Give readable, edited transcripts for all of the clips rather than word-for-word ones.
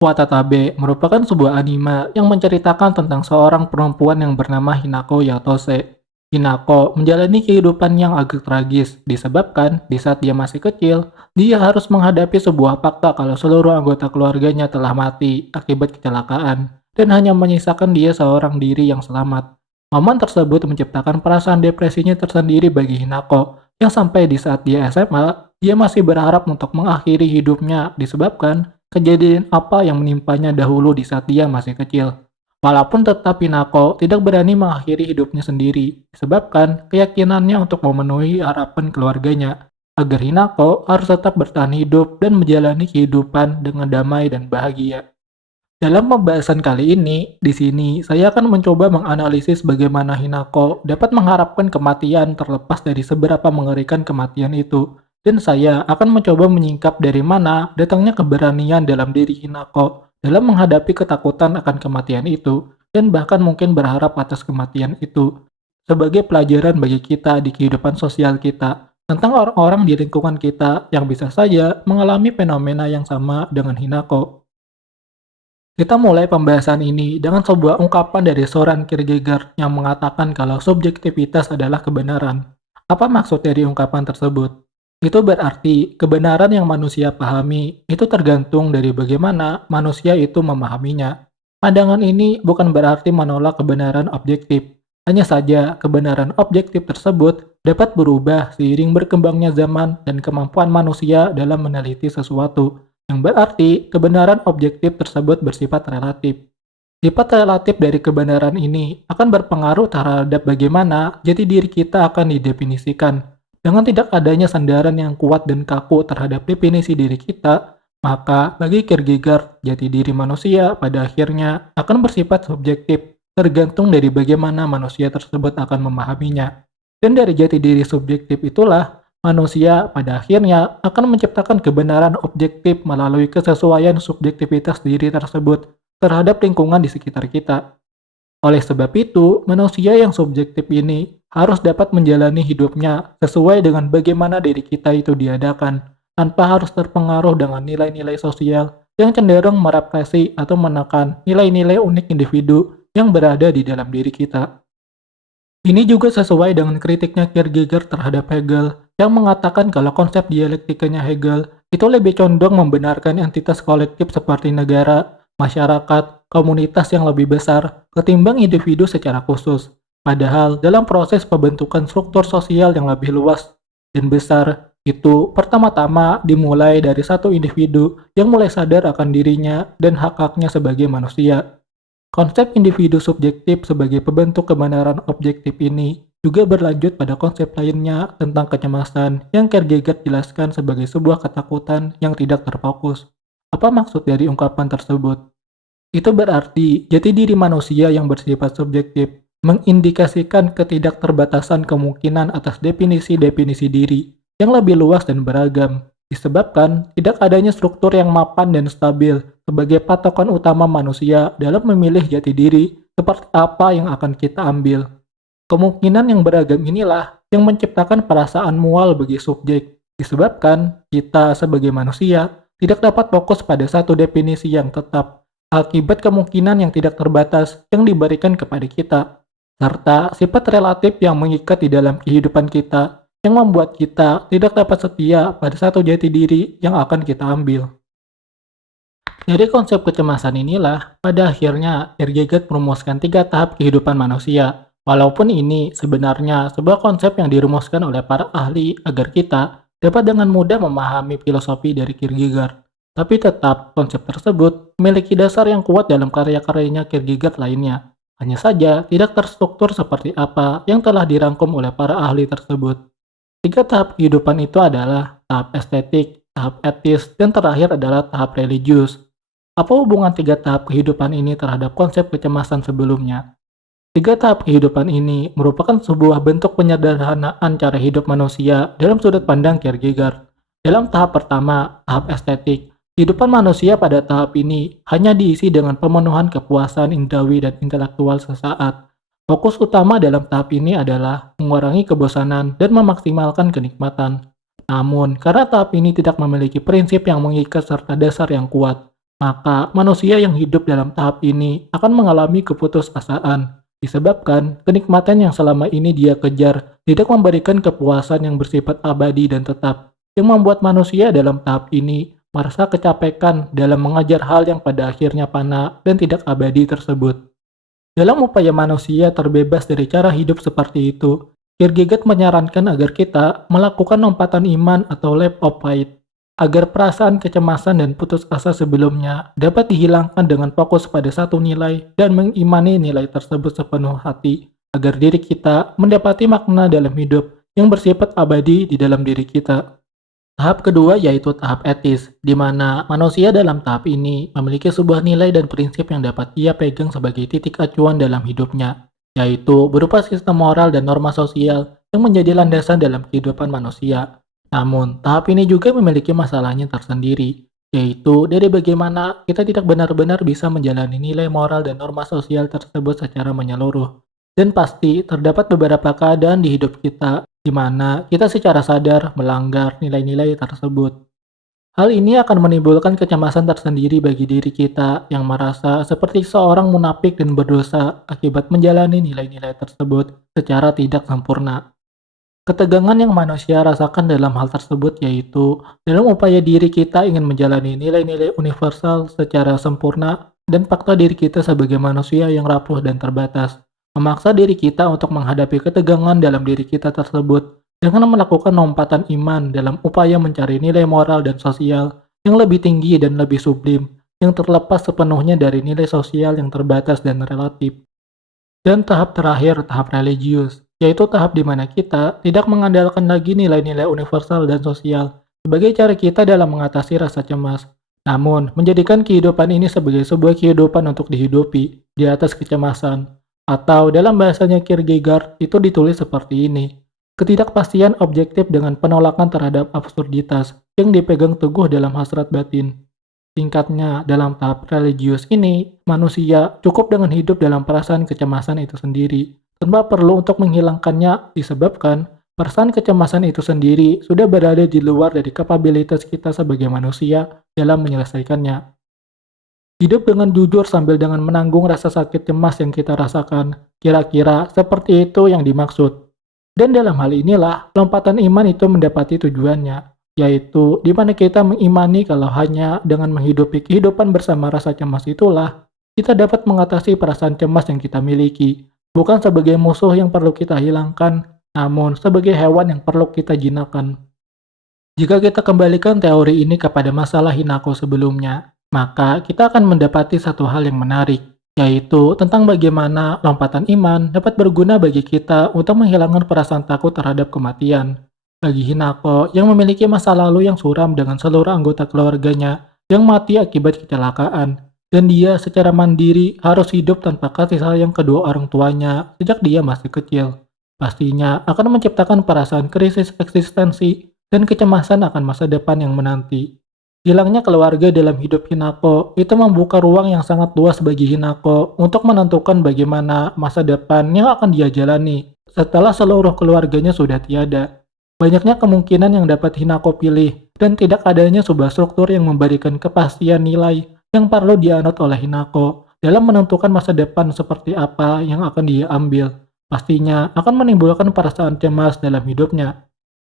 Watanabe merupakan sebuah anime yang menceritakan tentang seorang perempuan yang bernama Hinako Yatose. Hinako menjalani kehidupan yang agak tragis, disebabkan di saat dia masih kecil, dia harus menghadapi sebuah fakta kalau seluruh anggota keluarganya telah mati akibat kecelakaan, dan hanya menyisakan dia seorang diri yang selamat. Momen tersebut menciptakan perasaan depresinya tersendiri bagi Hinako, yang sampai di saat dia SMA, dia masih berharap untuk mengakhiri hidupnya disebabkan kejadian apa yang menimpanya dahulu di saat dia masih kecil. Walaupun tetap Hinako tidak berani mengakhiri hidupnya sendiri, disebabkan keyakinannya untuk memenuhi harapan keluarganya, agar Hinako harus tetap bertahan hidup dan menjalani kehidupan dengan damai dan bahagia. Dalam pembahasan kali ini, di sini saya akan mencoba menganalisis bagaimana Hinako dapat mengharapkan kematian terlepas dari seberapa mengerikan kematian itu. Dan saya akan mencoba menyingkap dari mana datangnya keberanian dalam diri Hinako dalam menghadapi ketakutan akan kematian itu, dan bahkan mungkin berharap atas kematian itu. Sebagai pelajaran bagi kita di kehidupan sosial kita, tentang orang-orang di lingkungan kita yang bisa saja mengalami fenomena yang sama dengan Hinako. Kita mulai pembahasan ini dengan sebuah ungkapan dari Soren Kierkegaard yang mengatakan kalau subjektivitas adalah kebenaran. Apa maksud dari ungkapan tersebut? Itu berarti kebenaran yang manusia pahami itu tergantung dari bagaimana manusia itu memahaminya. Pandangan ini bukan berarti menolak kebenaran objektif. Hanya saja kebenaran objektif tersebut dapat berubah seiring berkembangnya zaman dan kemampuan manusia dalam meneliti sesuatu, yang berarti kebenaran objektif tersebut bersifat relatif. Sifat relatif dari kebenaran ini akan berpengaruh terhadap bagaimana jati diri kita akan didefinisikan. Dengan tidak adanya sandaran yang kuat dan kaku terhadap definisi diri kita, maka bagi Kierkegaard, jati diri manusia pada akhirnya akan bersifat subjektif, tergantung dari bagaimana manusia tersebut akan memahaminya. Dan dari jati diri subjektif itulah manusia pada akhirnya akan menciptakan kebenaran objektif melalui kesesuaian subjektivitas diri tersebut terhadap lingkungan di sekitar kita. Oleh sebab itu, manusia yang subjektif ini harus dapat menjalani hidupnya sesuai dengan bagaimana diri kita itu diadakan, tanpa harus terpengaruh dengan nilai-nilai sosial yang cenderung merepresi atau menekan nilai-nilai unik individu yang berada di dalam diri kita. Ini juga sesuai dengan kritiknya Kierkegaard terhadap Hegel yang mengatakan kalau konsep dialektikanya Hegel itu lebih condong membenarkan entitas kolektif seperti negara, masyarakat, komunitas yang lebih besar ketimbang individu secara khusus. Padahal dalam proses pembentukan struktur sosial yang lebih luas dan besar, itu pertama-tama dimulai dari satu individu yang mulai sadar akan dirinya dan hak-haknya sebagai manusia. Konsep individu subjektif sebagai pembentuk kebenaran objektif ini juga berlanjut pada konsep lainnya tentang kecemasan yang Kierkegaard jelaskan sebagai sebuah ketakutan yang tidak terfokus. Apa maksud dari ungkapan tersebut? Itu berarti jati diri manusia yang bersifat subjektif mengindikasikan ketidakterbatasan kemungkinan atas definisi-definisi diri yang lebih luas dan beragam, disebabkan tidak adanya struktur yang mapan dan stabil sebagai patokan utama manusia dalam memilih jati diri seperti apa yang akan kita ambil. Kemungkinan yang beragam inilah yang menciptakan perasaan mual bagi subjek, disebabkan kita sebagai manusia tidak dapat fokus pada satu definisi yang tetap, akibat kemungkinan yang tidak terbatas yang diberikan kepada kita, serta sifat relatif yang mengikat di dalam kehidupan kita, yang membuat kita tidak dapat setia pada satu jati diri yang akan kita ambil. Dari konsep kecemasan inilah, pada akhirnya Kierkegaard merumuskan 3 tahap kehidupan manusia. Walaupun ini sebenarnya sebuah konsep yang dirumuskan oleh para ahli agar kita dapat dengan mudah memahami filosofi dari Kierkegaard. Tapi tetap, konsep tersebut memiliki dasar yang kuat dalam karya-karyanya Kierkegaard lainnya. Hanya saja tidak terstruktur seperti apa yang telah dirangkum oleh para ahli tersebut. 3 tahap kehidupan itu adalah tahap estetik, tahap etis, dan terakhir adalah tahap religius. Apa hubungan 3 tahap kehidupan ini terhadap konsep kecemasan sebelumnya? 3 tahap kehidupan ini merupakan sebuah bentuk penyederhanaan cara hidup manusia dalam sudut pandang Kierkegaard. Dalam tahap pertama, tahap estetik, kehidupan manusia pada tahap ini hanya diisi dengan pemenuhan kepuasan indrawi dan intelektual sesaat. Fokus utama dalam tahap ini adalah mengurangi kebosanan dan memaksimalkan kenikmatan. Namun, karena tahap ini tidak memiliki prinsip yang mengikat serta dasar yang kuat, Maka manusia yang hidup dalam tahap ini akan mengalami keputusasaan, disebabkan kenikmatan yang selama ini dia kejar tidak memberikan kepuasan yang bersifat abadi dan tetap, yang membuat manusia dalam tahap ini merasa kecapekan dalam mengajar hal yang pada akhirnya fana dan tidak abadi tersebut. Dalam upaya manusia terbebas dari cara hidup seperti itu, Kierkegaard menyarankan agar kita melakukan lompatan iman atau leap of faith, agar perasaan kecemasan dan putus asa sebelumnya dapat dihilangkan dengan fokus pada satu nilai dan mengimani nilai tersebut sepenuh hati, agar diri kita mendapati makna dalam hidup yang bersifat abadi di dalam diri kita. Tahap kedua yaitu tahap etis, di mana manusia dalam tahap ini memiliki sebuah nilai dan prinsip yang dapat ia pegang sebagai titik acuan dalam hidupnya, yaitu berupa sistem moral dan norma sosial yang menjadi landasan dalam kehidupan manusia. Namun, tahap ini juga memiliki masalahnya tersendiri, yaitu dari bagaimana kita tidak benar-benar bisa menjalani nilai moral dan norma sosial tersebut secara menyeluruh. Dan pasti terdapat beberapa keadaan di hidup kita di mana kita secara sadar melanggar nilai-nilai tersebut. Hal ini akan menimbulkan kecemasan tersendiri bagi diri kita yang merasa seperti seorang munafik dan berdosa akibat menjalani nilai-nilai tersebut secara tidak sempurna. Ketegangan yang manusia rasakan dalam hal tersebut yaitu dalam upaya diri kita ingin menjalani nilai-nilai universal secara sempurna dan fakta diri kita sebagai manusia yang rapuh dan terbatas, memaksa diri kita untuk menghadapi ketegangan dalam diri kita tersebut dengan melakukan lompatan iman dalam upaya mencari nilai moral dan sosial yang lebih tinggi dan lebih sublim, yang terlepas sepenuhnya dari nilai sosial yang terbatas dan relatif. Dan tahap terakhir, tahap religius, yaitu tahap di mana kita tidak mengandalkan lagi nilai-nilai universal dan sosial sebagai cara kita dalam mengatasi rasa cemas, namun menjadikan kehidupan ini sebagai sebuah kehidupan untuk dihidupi di atas kecemasan. Atau dalam bahasanya Kierkegaard itu ditulis seperti ini, ketidakpastian objektif dengan penolakan terhadap absurditas yang dipegang teguh dalam hasrat batin. Singkatnya, dalam tahap religius ini, manusia cukup dengan hidup dalam perasaan kecemasan itu sendiri, tanpa perlu untuk menghilangkannya disebabkan perasaan kecemasan itu sendiri sudah berada di luar dari kapabilitas kita sebagai manusia dalam menyelesaikannya. Hidup dengan jujur sambil dengan menanggung rasa sakit cemas yang kita rasakan, kira-kira seperti itu yang dimaksud. Dan dalam hal inilah, lompatan iman itu mendapati tujuannya, yaitu di mana kita mengimani kalau hanya dengan menghidupi kehidupan bersama rasa cemas itulah, kita dapat mengatasi perasaan cemas yang kita miliki, bukan sebagai musuh yang perlu kita hilangkan, namun sebagai hewan yang perlu kita jinakkan. Jika kita kembalikan teori ini kepada masalah Hinako sebelumnya, maka kita akan mendapati satu hal yang menarik, yaitu tentang bagaimana lompatan iman dapat berguna bagi kita untuk menghilangkan perasaan takut terhadap kematian. Bagi Hinako yang memiliki masa lalu yang suram dengan seluruh anggota keluarganya yang mati akibat kecelakaan, dan dia secara mandiri harus hidup tanpa kasih sayang kedua orang tuanya sejak dia masih kecil, pastinya akan menciptakan perasaan krisis eksistensi dan kecemasan akan masa depan yang menanti. Hilangnya keluarga dalam hidup Hinako itu membuka ruang yang sangat luas bagi Hinako untuk menentukan bagaimana masa depan yang akan dia jalani setelah seluruh keluarganya sudah tiada. Banyaknya kemungkinan yang dapat Hinako pilih dan tidak adanya sebuah struktur yang memberikan kepastian nilai yang perlu dianut oleh Hinako dalam menentukan masa depan seperti apa yang akan dia ambil. Pastinya akan menimbulkan perasaan cemas dalam hidupnya.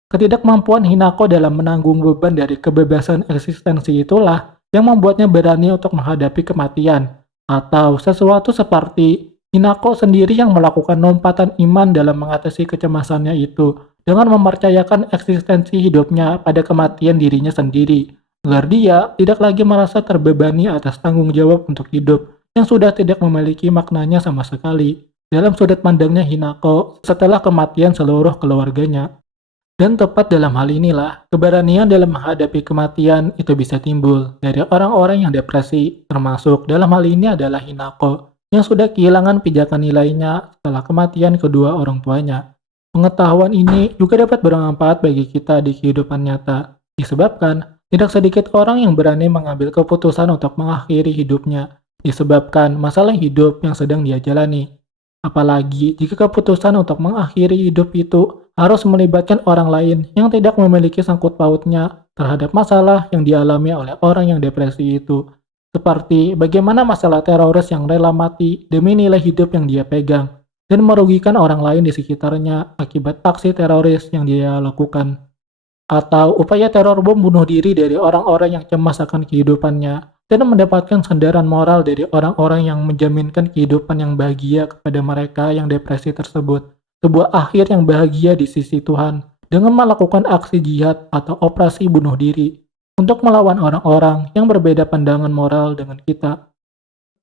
Ketidakmampuan Hinako dalam menanggung beban dari kebebasan eksistensi itulah yang membuatnya berani untuk menghadapi kematian, atau sesuatu seperti Hinako sendiri yang melakukan lompatan iman dalam mengatasi kecemasannya itu dengan mempercayakan eksistensi hidupnya pada kematian dirinya sendiri, agar dia tidak lagi merasa terbebani atas tanggung jawab untuk hidup yang sudah tidak memiliki maknanya sama sekali dalam sudut pandangnya Hinako setelah kematian seluruh keluarganya. Dan tepat dalam hal inilah, keberanian dalam menghadapi kematian itu bisa timbul dari orang-orang yang depresi, termasuk dalam hal ini adalah Hinako, yang sudah kehilangan pijakan nilainya setelah kematian kedua orang tuanya. Pengetahuan ini juga dapat bermanfaat bagi kita di kehidupan nyata, disebabkan tidak sedikit orang yang berani mengambil keputusan untuk mengakhiri hidupnya, disebabkan masalah hidup yang sedang dia jalani. Apalagi jika keputusan untuk mengakhiri hidup itu harus melibatkan orang lain yang tidak memiliki sangkut pautnya terhadap masalah yang dialami oleh orang yang depresi itu. seperti bagaimana masalah teroris yang rela mati demi nilai hidup yang dia pegang, dan merugikan orang lain di sekitarnya akibat aksi teroris yang dia lakukan. Atau upaya teror bom bunuh diri dari orang-orang yang cemas akan kehidupannya, dan mendapatkan sandaran moral dari orang-orang yang menjaminkan kehidupan yang bahagia kepada mereka yang depresi tersebut. Sebuah akhir yang bahagia di sisi Tuhan, dengan melakukan aksi jihad atau operasi bunuh diri, untuk melawan orang-orang yang berbeda pandangan moral dengan kita.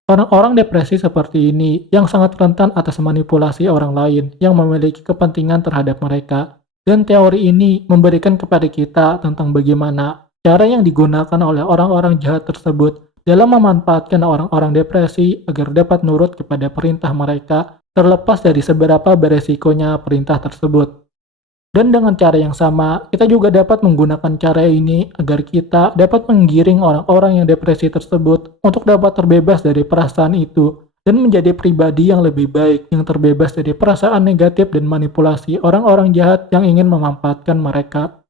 Orang-orang depresi seperti ini yang sangat rentan atas manipulasi orang lain yang memiliki kepentingan terhadap mereka. Dan teori ini memberikan kepada kita tentang bagaimana cara yang digunakan oleh orang-orang jahat tersebut dalam memanfaatkan orang-orang depresi agar dapat nurut kepada perintah mereka terlepas dari seberapa beresikonya perintah tersebut. Dan dengan cara yang sama, kita juga dapat menggunakan cara ini agar kita dapat menggiring orang-orang yang depresi tersebut untuk dapat terbebas dari perasaan itu dan menjadi pribadi yang lebih baik, yang terbebas dari perasaan negatif dan manipulasi orang-orang jahat yang ingin memanfaatkan mereka.